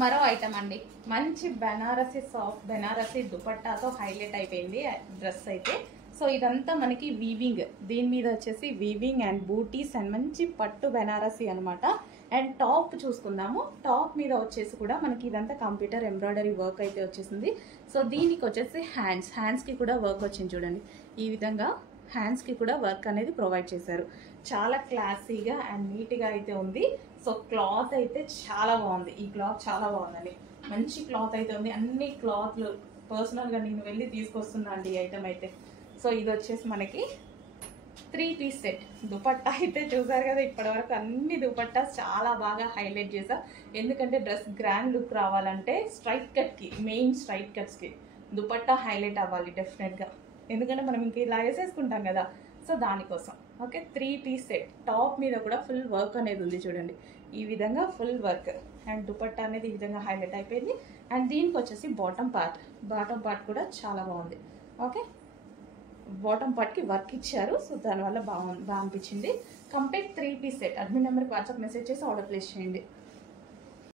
మరో ఐటమ్ అండి, మంచి బెనారసీ సాఫ్ట్ బెనారసీ దుపట్టాతో హైలైట్ అయిపోయింది డ్రెస్ అయితే. సో ఇదంతా మనకి వీవింగ్, దీని మీద వచ్చేసి వీవింగ్ అండ్ బూటీస్ అండ్ మంచి పట్టు బెనారసీ అనమాట. అండ్ టాప్ చూసుకుందాము. టాప్ మీద వచ్చేసి కూడా మనకి ఇదంతా కంప్యూటర్ ఎంబ్రాయిడరీ వర్క్ అయితే వచ్చేసింది. సో దీనికి వచ్చేసి హ్యాండ్స్కి కూడా వర్క్ వచ్చింది చూడండి. ఈ విధంగా హ్యాండ్స్కి కూడా వర్క్ అనేది ప్రొవైడ్ చేశారు. చాలా క్లాసీగా అండ్ నీట్గా అయితే ఉంది. సో క్లాత్ అయితే చాలా బాగుంది. ఈ క్లాత్ చాలా బాగుందండి, మంచి క్లాత్ అయితే ఉంది. అన్ని క్లాత్లు పర్సనల్గా నేను వెళ్ళి తీసుకొస్తున్నా అండి ఈ ఐటమ్ అయితే. సో ఇది వచ్చేసి మనకి 3 పీస్ సెట్. దుపట్టా అయితే చూసారు కదా, ఇప్పటివరకు అన్ని దుపట్టాస్ చాలా బాగా హైలైట్ చేసా. ఎందుకంటే డ్రెస్ గ్రాండ్ లుక్ రావాలంటే స్ట్రైట్ కట్కి, మెయిన్ స్ట్రైట్ కట్స్కి దుపట్టా హైలైట్ అవ్వాలి డెఫినెట్గా. ఎందుకంటే మనం ఇంక ఇలా వేసేసుకుంటాం కదా, సో దానికోసం. Okay, 3 piece set. టాప్ మీద కూడా ఫుల్ వర్క్ అనేది ఉంది చూడండి, ఈ విధంగా ఫుల్ వర్క్. అండ్ దుపట్టా అనేది ఈ విధంగా హైలైట్ అయిపోయింది. అండ్ దీనికి వచ్చేసి బాటమ్ పార్ట్ కూడా చాలా బాగుంది. ఓకే, బాటమ్ పార్ట్కి వర్క్ ఇచ్చారు. సో దానివల్ల బాగా అనిపించింది. Complete 3 piece set. అడ్మిన్ నెంబర్కి వాట్సాప్ మెసేజ్ చేసి ఆర్డర్ ప్లేస్ చేయండి.